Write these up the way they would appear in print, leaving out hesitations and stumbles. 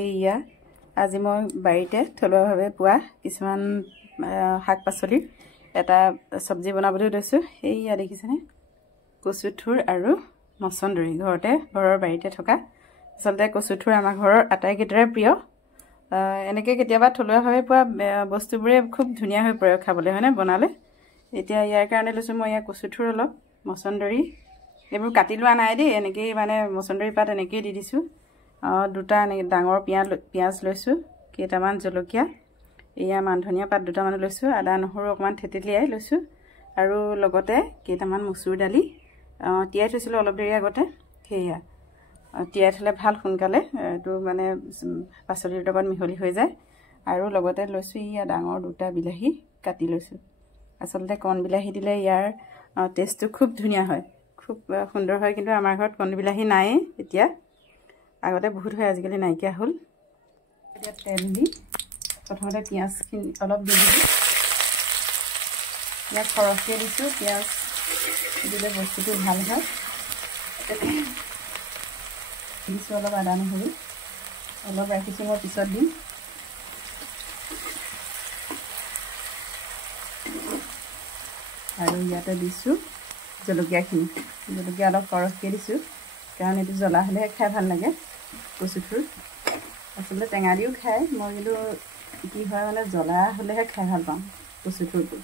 এইয়া আজি মই বাৰীতে থলুৱাভাৱে পোৱা কিছুমান শাক পাচলিৰ এটা সবজি বনাবলৈ লৈছো। এইয়া দেখিছেনে কচুথুৰ আৰু মছন্দৰী ঘৰৰ বাৰীতে থকা। আচলতে কচুথুৰ আমাৰ ঘৰৰ আটাইকেইটাৰে প্ৰিয়। এনেকৈ কেতিয়াবা থলুৱাভাৱে পোৱা বস্তুবোৰে খুব ধুনীয়া হৈ পৰে খাবলৈ, হয়নে বনালে। এতিয়া ইয়াৰ কাৰণে লৈছো মই ইয়াৰ কচুথুৰ অলপ, মছন্দৰী এইবোৰ কাটি লোৱা নাই দেই, এনেকেই মানে মছন্দৰী পাত এনেকেই দি দিছো। দুটা ডাঙৰ পিঁয়াজ লৈছো, কেইটামান জলকীয়া, এয়া মান ধনিয়া পাত দুটামান লৈছো, আদা নহৰু অকমান থেতেলিয়াই লৈছো, আৰু লগতে কেইটামান মচুৰ দালি তিয়াই থৈছিলো অলপ দেৰি আগতে। সেয়া তিয়াই থলে ভাল সোনকালে এইটো মানে পাচলিৰ লগত মিহলি হৈ যায়। আৰু লগতে লৈছো ইয়া ডাঙৰ দুটা বিলাহী কাটি লৈছো। আচলতে কণ বিলাহী দিলে ইয়াৰ টেষ্টটো খুব ধুনীয়া হয়, খুব সুন্দৰ হয়, কিন্তু আমাৰ ঘৰত কণ বিলাহী নাই এতিয়া, আগতে বহুত হয় আজিকালি নাইকিয়া হ'ল। এতিয়া তেল দি প্ৰথমতে পিঁয়াজখিনি অলপ দি দিছোঁ। পিঁয়াজ সৰহকৈ দিছোঁ, পিঁয়াজ দিলে বস্তুটো ভাল হয়। দিছোঁ অলপ আদা নহৰু, অলপ ৰাখিছোঁ মই পিছত দিম। আৰু ইয়াতে দিছোঁ জলকীয়াখিনি, জলকীয়া অলপ সৰহকৈ দিছোঁ, কাৰণ এইটো জ্বলা হ'লেহে খাই ভাল লাগে কচুথুৰ। আচলতে টেঙা দিও খায়, মই কিন্তু কি হয় মানে জ্বলা হ'লেহে খাই ভাল পাওঁ কচুথুৰটো।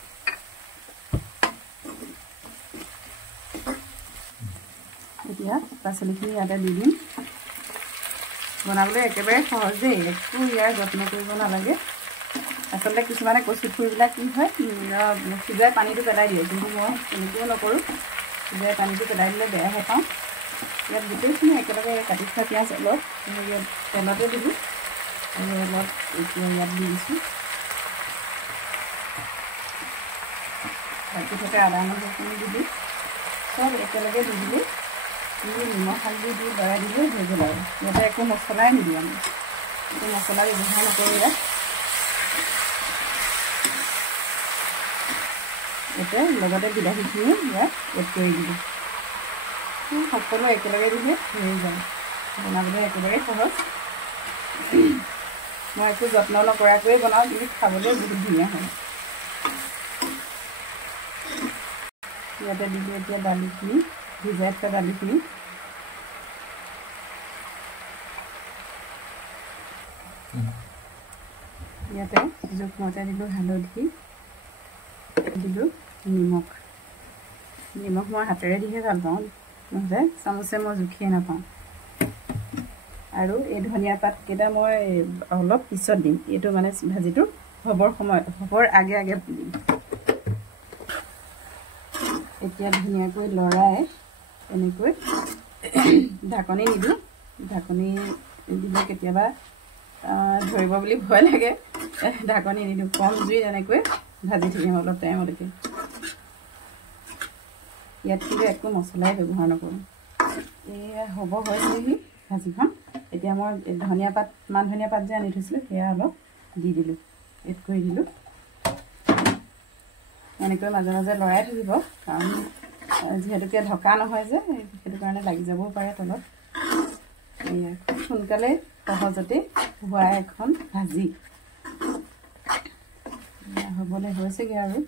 এতিয়া পাচলিখিনি ইয়াতে দি দিম। বনাবলৈ একেবাৰে সহজ দেই, একো ইয়াৰ যত্ন কৰিব নালাগে। আচলতে কিছুমানে কচুথুৰবিলাক কি হয় সিজাই পানীটো পেলাই দিয়ে, কিন্তু মই তেনেকৈও নকৰোঁ। সিজাই পানীটো পেলাই দিলে বেয়াহে পাওঁ। ইয়াত গোটেইখিনি একেলগে কাটি থোৱা পিঁয়াজ অলপ তেলতে দিলোঁ, আৰু অলপ এতিয়া ইয়াত দি দিছোঁ বাকী থকা আদা নহৰুখিনি দিলোঁ, চব একেলগে দি দিলোঁ। নিমখ হালধি দি লৰাই দিলোঁ হৈ গ'ল। আৰু ইয়াতে একো মছলাই নিদিওঁ, আমি একো মছলা ব্যৱহাৰ নকৰোঁ ইয়াত। এতিয়া লগতে বিলাহীখিনি ইয়াত এড কৰি দিলোঁ। সকলো একেলগে দিলে হৈ যায়, বনাবলৈ একেবাৰে সহজ। মই একো যত্ন নকৰাকৈয়ে বনাওঁ, কিন্তু খাবলৈ বহুত ধুনীয়া হয়। ইয়াতে দিলোঁ এতিয়া দালিখিনি, ভিজাই থোৱা দালিখিনি। ইয়াতে জোখমতে দিলোঁ হালধি, দিলোঁ নিমখ। নিমখ মই হাতেৰে দিহে ভাল পাওঁ, নহ'লে চামুচে মই জুখিয়ে নাপাওঁ। আৰু এই ধনিয়া পাতকেইটা মই অলপ পিছত দিম, এইটো মানে ভাজিটো হ'বৰ আগে আগে দিম। এতিয়া ধুনীয়াকৈ লৰাই এনেকৈ ঢাকনি নিদিওঁ, ঢাকনি দিলে কেতিয়াবা ধৰিব বুলি ভয় লাগে, ঢাকনি নিদিওঁ। কম জুইত এনেকৈ ভাজি থাকিম অলপ টাইমলৈকে। ইয়াত কিন্তু একো মছলাই ব্যৱহাৰ নকৰোঁ। এয়া হ'ব হৈছেহি ভাজিখন। এতিয়া মই মান ধনিয়া পাত যে আনি থৈছিলোঁ সেয়া অলপ দি দিলোঁ, এড কৰি দিলোঁ। এনেকৈ মাজে মাজে লৰাই থাকিব, কাৰণ যিহেতুকে ঢকা নহয় যে, সেইটো কাৰণে লাগি যাবও পাৰে তলত। এয়া খুব সোনকালে সহজতে হোৱা এখন ভাজি হ'বলৈ হৈছেগৈ আৰু।